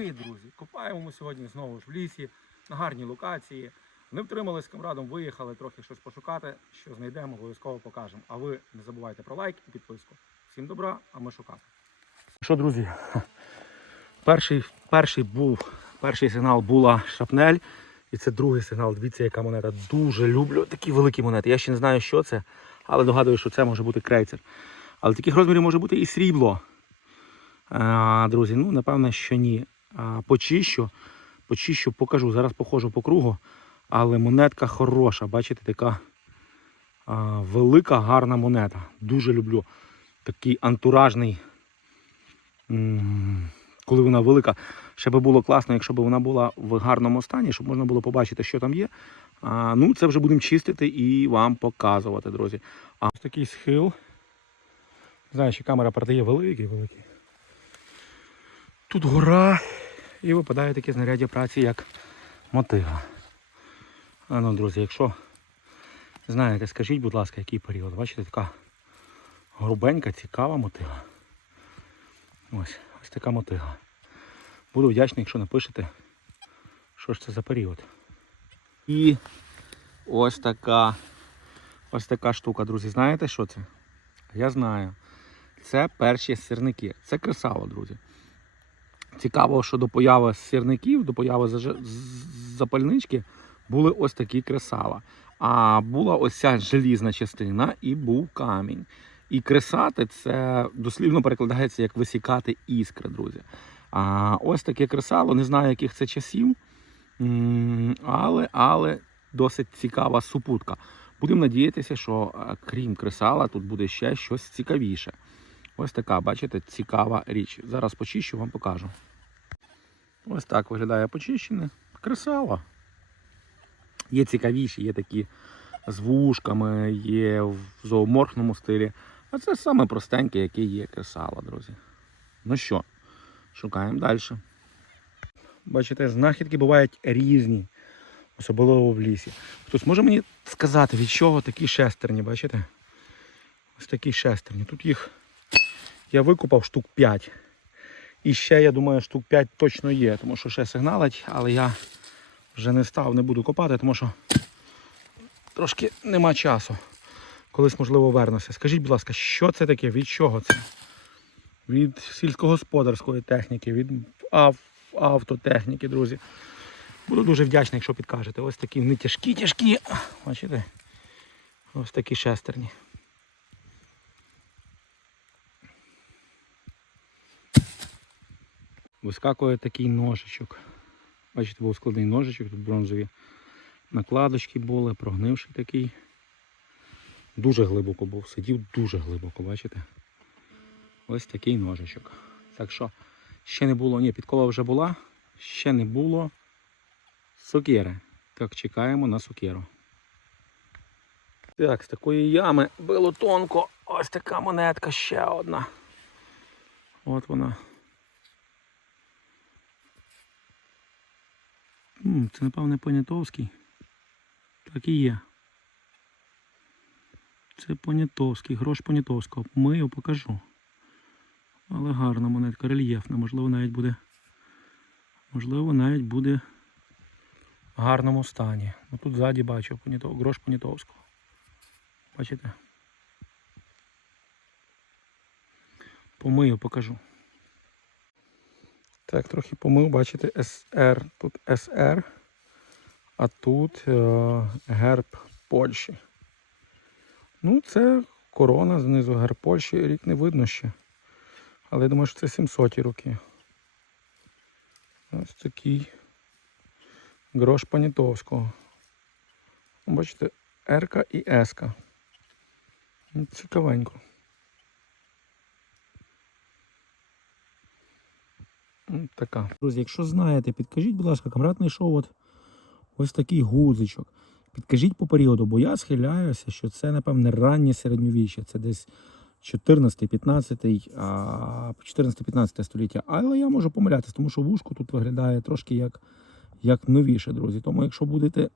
Друзі! Копаємо ми сьогодні знову ж в лісі, на гарній локації. Не втримались з камрадом, виїхали трохи щось пошукати. Що знайдемо, обов'язково покажемо. А ви не забувайте про лайк і підписку. Всім добра, а ми шукати. Що, друзі? Перший, перший був перший сигнал була шапнель. І це другий сигнал. Дивіться, яка монета. Дуже люблю такі великі монети. Я ще не знаю, що це, але догадую, що це може бути крейцер. Але таких розмірів може бути і срібло. А, друзі, ну напевно, що ні. Почищу, почищу, покажу. Зараз походжу по кругу, але монетка хороша. Бачите, така а, велика, гарна монета. Дуже люблю. Такий антуражний. Коли вона велика, ще би було класно, якщо б вона була в гарному стані, щоб можна було побачити, що там є. А, ну, це вже будемо чистити і вам показувати, друзі. А ось такий схил. Не чи камера передає великий, великий. Тут гора і випадає таке знаряддя праці, як мотига. А ну, друзі, якщо знаєте, скажіть, будь ласка, який період. Бачите, така грубенька, цікава мотига. Ось, ось така мотига. Буду вдячний, якщо напишете, що ж це за період. І ось така, ось така штука, друзі. Знаєте, що це? Я знаю. Це перші сирники. Це кресало, друзі. Цікаво, що до появи сірників, до появи запальнички були ось такі кресала. А була ось ця желізна частина і був камінь. І кресати це дослівно перекладається як висікати іскри, друзі. А ось таке кресало, не знаю, яких це часів, але, але досить цікава супутка. Будемо надіятися, що е, крім кресала, тут буде ще щось цікавіше. Ось така, бачите, цікава річ. Зараз почищу, вам покажу. Ось так виглядає почищене. Кресало. Є цікавіші, є такі з вушками, є в зооморфному стилі. А це саме простеньке, яке є кресало, друзі. Ну що, шукаємо далі. Бачите, знахідки бувають різні, особливо в лісі. Хтось може мені сказати, від чого такі шестерні, бачите? Ось такі шестерні. Тут їх я викупав штук 5. І ще, я думаю, штук 5 точно є, тому що ще сигналить, але я вже не став, не буду копати, тому що трошки нема часу. Колись, можливо, вернуся. Скажіть, будь ласка, що це таке? Від чого це? Від сільськогосподарської техніки, від ав- автотехніки, друзі. Буду дуже вдячний, якщо підкажете. Ось такі не тяжкі, тяжкі. Бачите? Ось такі шестерні. Вискакує такий ножичок. Бачите, був складний ножичок, тут бронзові накладочки були, прогнивший такий. Дуже глибоко був, сидів дуже глибоко, бачите? Ось такий ножичок. Так що ще не було, ні, підкова вже була, ще не було сокири. Так, чекаємо на сокиру. Так, з такої ями було тонко. Ось така монетка, ще одна. От вона. М, Це, напевне, Понятовський. Так і є. Це Понятовський, грош Понятовського. Мию, покажу. Але гарна монетка, рельєфна, можливо, навіть буде. Можливо, навіть буде в гарному стані. Ну тут ззаді бачу грош Понятовського. Бачите? Помию, покажу. Так, трохи помив, бачите, СР. Тут СР, а тут е, герб Польщі. Ну, це корона знизу герб Польщі, рік не видно ще. Але я думаю, що це 700 роки. Ось такий грош Понятовського. Бачите, Р і С. Ну, Цікавенько. Така. Друзі, якщо знаєте, підкажіть, будь ласка, камрад знайшов от ось такий гудзичок. Підкажіть по періоду, бо я схиляюся, що це, напевне, раннє середньовіччя. Це десь 14-15, 14-15 століття. Але я можу помилятися, тому що вушко тут виглядає трошки як, як новіше, друзі. Тому якщо будете,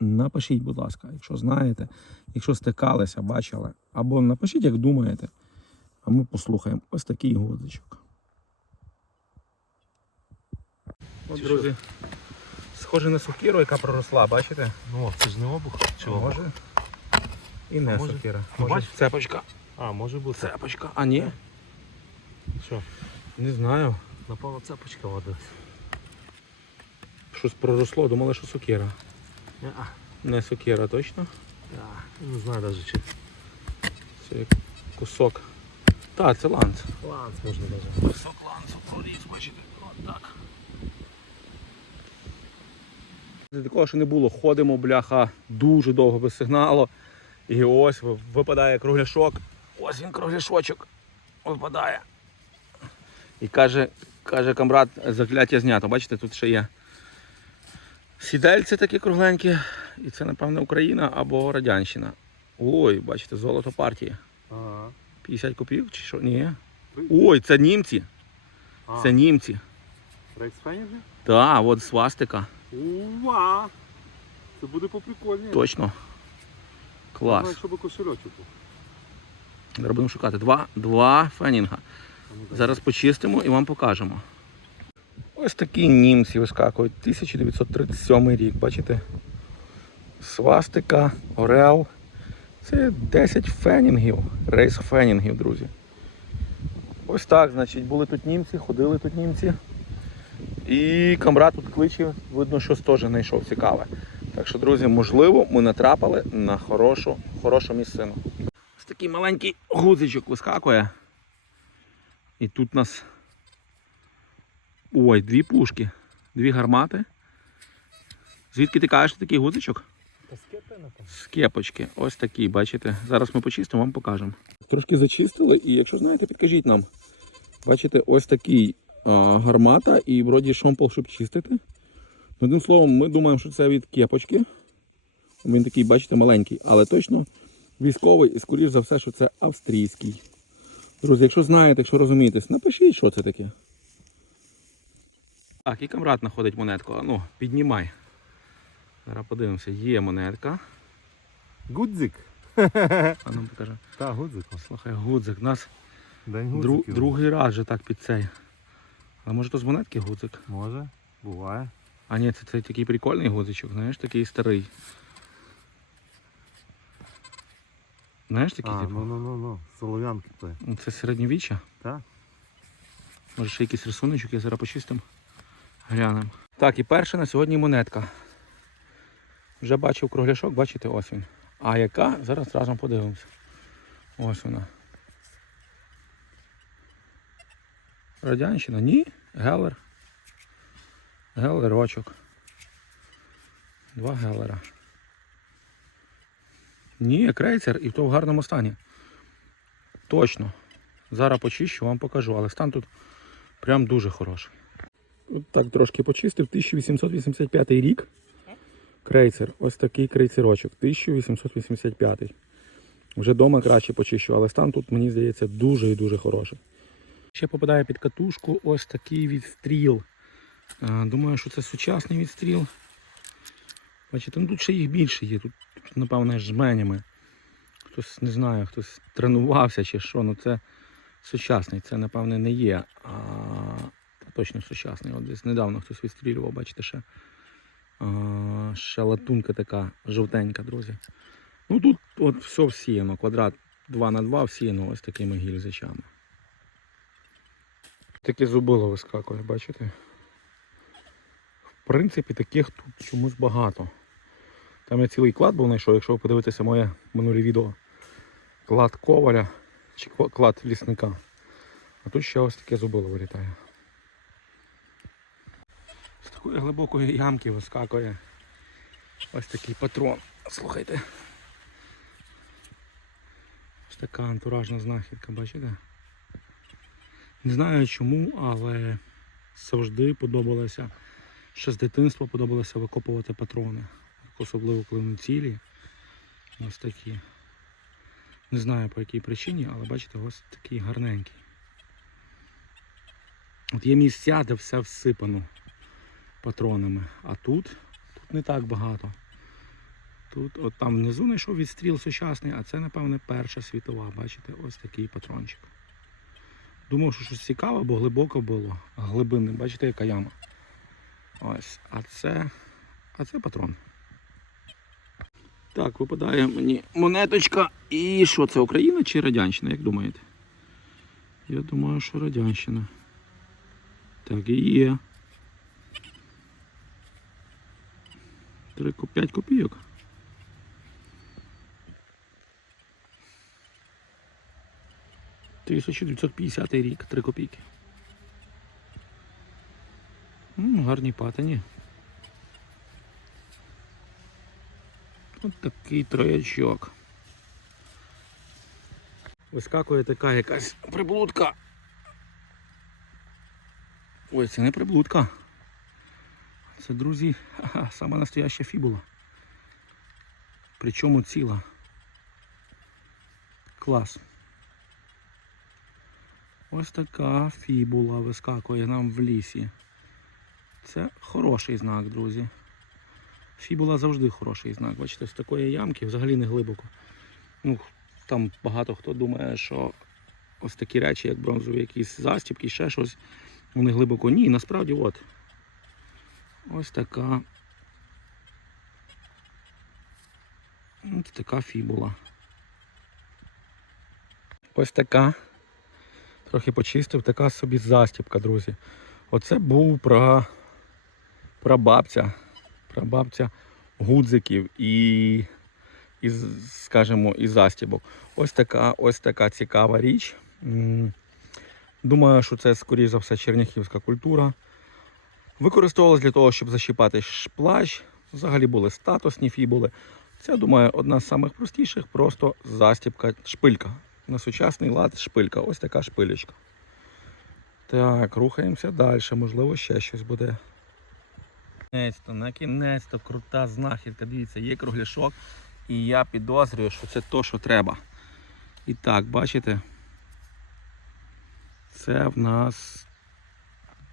напишіть, будь ласка, якщо знаєте, якщо стикалися, бачили, або напишіть, як думаєте, а ми послухаємо ось такий гудзичок. От, друзі, схоже на сокиру, яка проросла, бачите? Ну, це ж не обух. Чи обух? Може. І не може- сокира. Ну, Може, бачиш? цепочка. А, може бути. Цепочка. А ні? Що? Не знаю. Напевно, цепочка вода. Щось проросло, думали, що сокира. А, Не сокира, точно? не знаю навіть чи. Це як кусок. Так, це ланц. Ланц можна навіть. Кусок ланцу проріс, бачите. От так. Такого ще не було. Ходимо, бляха, дуже довго без сигналу. І ось випадає кругляшок. Ось він кругляшочок. Випадає. І каже, каже камрад, закляття знято. Бачите, тут ще є. Сідельці такі кругленькі. І це, напевно, Україна або Радянщина. Ой, бачите, золото партії. Ага. 50 копійок чи що? Ні. Ой, це німці. Це німці. Рейксфенів? Так, от свастика. Ува! Це буде поприкольніше. Точно. Клас. щоб кошельочок був. Зараз будемо шукати. Два, два фенінга. Ну. Зараз почистимо і вам покажемо. Ось такі німці вискакують. 1937 рік. Бачите? Свастика, Орел. Це 10 фенінгів. Рейс фенінгів, друзі. Ось так, значить, були тут німці, ходили тут німці. І камрад тут кличе, видно, щось теж знайшов цікаве. Так що, друзі, можливо, ми натрапили на хорошу, хорошу місцину. Ось такий маленький гудзичок вискакує. І тут у нас. Ой, дві пушки, дві гармати. Звідки ти кажеш такий гудзичок? Та. З кепочки. Ось такі, бачите. Зараз ми почистимо, вам покажемо. Трошки зачистили, і якщо знаєте, підкажіть нам. Бачите, ось такий гармата і вроді шомпол, щоб чистити. Ну, Одним словом, ми думаємо, що це від кепочки. Він такий, бачите, маленький, але точно військовий і скоріш за все, що це австрійський. Друзі, якщо знаєте, якщо розумієтесь, напишіть, що це таке. Так, і камрад знаходить монетку. А Ну, піднімай. Зараз подивимося, є монетка. Гудзик. А ну покажи. Так, гудзик. Слухай, гудзик. У нас День дру, другий раз вже так під цей. А може то з монетки гудзик? Може, буває. А ні, це, це такий прикольний гудзичок, знаєш, такий старий. Знаєш такий, А, типу? ну ну ну ну. Солов'янки той. Ну, Це середньовіччя. Так? Може ще якийсь рисуночок, я зараз почистим. Глянемо. Так, і перша на сьогодні монетка. Вже бачив кругляшок, бачите, ось він. А яка? Зараз разом подивимося. Ось вона. Радянщина? Ні. Гелер. Гелерочок. Два гелера. Ні, крейцер і то в гарному стані. Точно. Зараз почищу, вам покажу, але стан тут прям дуже хороший. От так трошки почистив. 1885 рік. Крейцер. Ось такий крейцерочок. 1885. Вже вдома краще почищу, але стан тут, мені здається, дуже і дуже хороший. Ще попадає під катушку ось такий відстріл. Е, Думаю, що це сучасний відстріл. Бачите, ну тут ще їх більше є. Тут, напевно, жменями. Хтось не знаю, хтось тренувався чи що, ну це сучасний. Це, напевне, не є. А, та точно сучасний. От десь недавно хтось відстрілював, бачите, ще, а, ще латунка така жовтенька, друзі. Ну тут от все всіяно. Квадрат 2 на 2 всіяно ось такими гільзачами. Таке зубило вискакує, бачите? В принципі, таких тут чомусь багато. Там я цілий клад був знайшов, якщо ви подивитеся моє минуле відео. Клад коваля чи клад лісника. А тут ще ось таке зубило вилітає. З такої глибокої ямки вискакує ось такий патрон. Слухайте. Ось така антуражна знахідка, бачите? Не знаю чому, але завжди подобалося, ще з дитинства подобалося викопувати патрони. Особливо коли вони цілі. Ось такі. Не знаю по якій причині, але бачите, ось такий гарненький. От є місця, де все всипано патронами. А тут, тут не так багато. Тут, от там внизу знайшов відстріл сучасний, а це, напевне, перша світова. Бачите, ось такий патрончик. Думав, що щось цікаве, бо глибоко було. Глибинне, бачите, яка яма. Ось, а це. А це патрон. Так, випадає мені монеточка. І що це Україна чи Радянщина, як думаєте? Я думаю, що Радянщина. Так і є. 3, 5 копійок. Тисяча 950 рік, 3 копійки. М, гарні патині. Ось такий троячок. Вискакує така якась приблудка. Ой, це не приблудка. Це, друзі, сама настояща фібула. Причому ціла. Клас. Ось така фібула вискакує нам в лісі. Це хороший знак, друзі. Фібула завжди хороший знак. Бачите, з такої ямки взагалі не глибоко. Ну, там багато хто думає, що ось такі речі, як бронзові якісь застібки, ще щось, вони глибоко. Ні, насправді от. Ось така. Ось така фібула. Ось така. Трохи почистив, така собі застібка, друзі. Оце був про прабабця, прабабця гудзиків і, і скажімо, і застібок. Ось така, ось така цікава річ. Думаю, що це, скоріш за все, черняхівська культура. Використовувалась для того, щоб защіпати плащ. Взагалі були статусні фібули. Це, думаю, одна з самих простіших, просто застібка, шпилька. На сучасний лад шпилька. Ось така шпилечка. Так, рухаємося далі. Можливо, ще щось буде. Накінець-то, накінець-то крута знахідка. Дивіться, є кругляшок. І я підозрюю, що це то, що треба. І так, бачите? Це в нас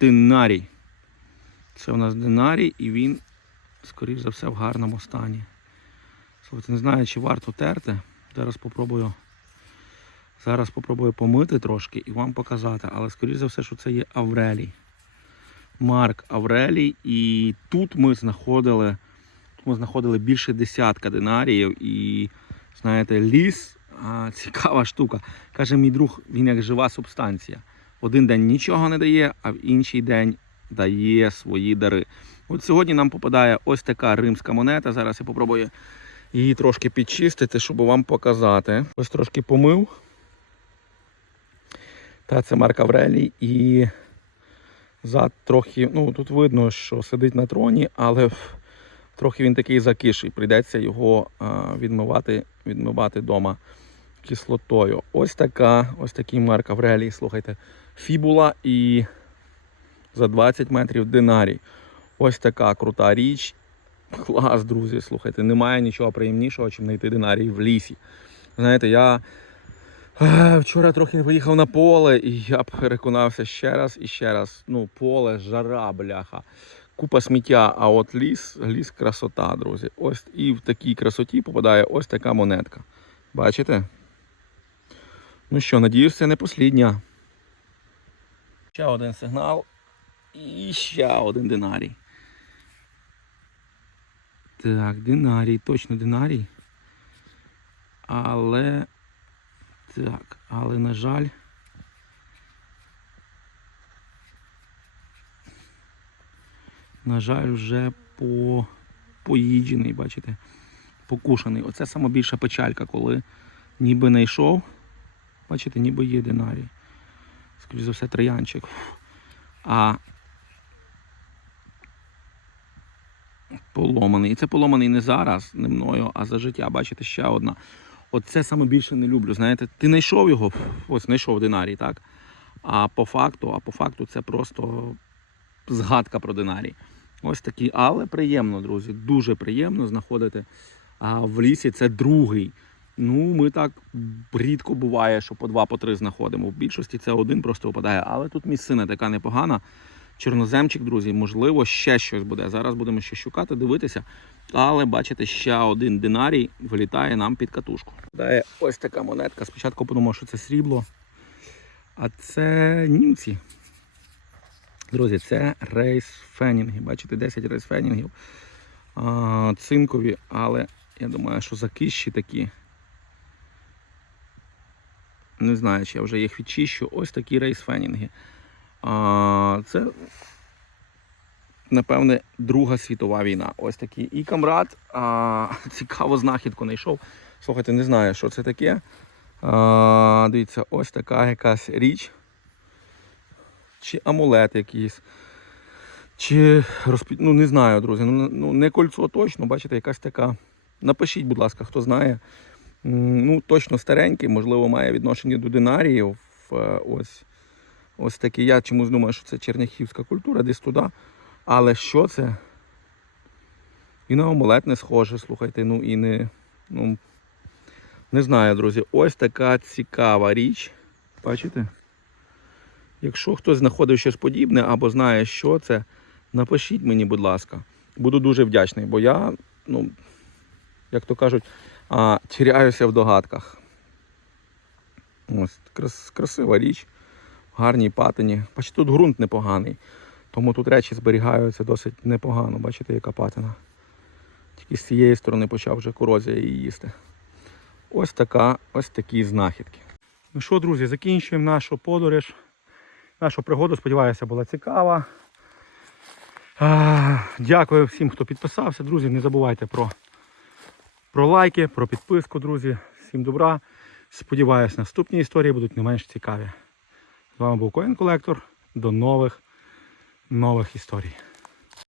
динарій. Це в нас динарій і він, скоріш за все, в гарному стані. Слухайте, не знаю, чи варто терти. Зараз попробую. Зараз попробую помити трошки і вам показати. Але скоріш за все, що це є Аврелій. Марк Аврелій. І тут ми знаходили, тут ми знаходили більше десятка динаріїв. І знаєте, ліс а, цікава штука. Каже мій друг, він як жива субстанція. Один день нічого не дає, а в інший день дає свої дари. От сьогодні нам попадає ось така римська монета. Зараз я попробую її трошки підчистити, щоб вам показати. Ось трошки помив. Та це Марк Аврелій і зад трохи, ну тут видно, що сидить на троні, але трохи він такий закиший. Прийдеться його відмивати, відмивати вдома кислотою. Ось така, ось такий Марк Аврелій, слухайте, фібула і за 20 метрів динарій. Ось така крута річ. Клас, друзі, слухайте, немає нічого приємнішого, чим знайти динарій в лісі. Знаєте, я вчора трохи не поїхав на поле, і я переконався ще раз і ще раз. Ну, поле, жара, бляха. Купа сміття, а от ліс, ліс красота, друзі. Ось і в такій красоті попадає ось така монетка. Бачите? Ну що, надіюсь, це не послідня. Ще один сигнал. І ще один динарій. Так, динарій, точно динарій. Але. Так, але, на жаль. На жаль, вже по... поїджений, бачите, покушений. Оце сама більша печалька, коли ніби не йшов. Бачите, ніби є динарій. Скоріше за все, троянчик. А поломаний. І це поломаний не зараз, не мною, а за життя. Бачите, ще одна. Оце саме більше не люблю. Знаєте, ти знайшов його, ось знайшов динарій, так? А по факту, а по факту це просто згадка про динарій. Ось такі, але приємно, друзі. Дуже приємно знаходити. А в лісі це другий. Ну, ми так рідко буває, що по два, по три знаходимо. В більшості це один просто випадає. Але тут місцина така непогана. Чорноземчик, друзі, можливо, ще щось буде. Зараз будемо ще шукати, дивитися. Але бачите, ще один динарій вилітає нам під катушку. Дає ось така монетка. Спочатку подумав, що це срібло. А це німці. Друзі, це рейс фенінги. Бачите, 10 рейс фенінгів. Цинкові, але я думаю, що закищі такі. Не знаю, чи я вже їх відчищу. Ось такі рейс фенінги. Це, напевне, Друга світова війна. Ось такий. І камрад цікаву знахідку знайшов. Слухайте, не знаю, що це таке. А, дивіться, ось така якась річ. Чи амулет якийсь. Чи розпі... ну не знаю, друзі. Ну, ну не кольцо точно, бачите, якась така. Напишіть, будь ласка, хто знає. Ну, точно старенький, можливо, має відношення до динаріїв. Е, Ось, ось такий. Я чомусь думаю, що це черняхівська культура, десь туди. Але що це? І на омелет не схоже, слухайте, ну і не. Ну, не знаю, друзі. Ось така цікава річ. Бачите? Якщо хтось знаходив щось подібне або знає, що це, напишіть мені, будь ласка. Буду дуже вдячний, бо я, ну, як то кажуть, тіряюся в догадках. Ось крас, красива річ, гарній патині. Бачите, тут ґрунт непоганий, тому тут речі зберігаються досить непогано. Бачите, яка патина. Тільки з цієї сторони почав вже корозія її їсти. Ось така, ось такі знахідки. Ну що, друзі, закінчуємо нашу подорож. Наша пригода, сподіваюся, була цікава. А, Дякую всім, хто підписався. Друзі, не забувайте про, про лайки, про підписку, друзі. Всім добра. Сподіваюсь, наступні історії будуть не менш цікаві. З вами був Коін Колектор. До нових нових історій.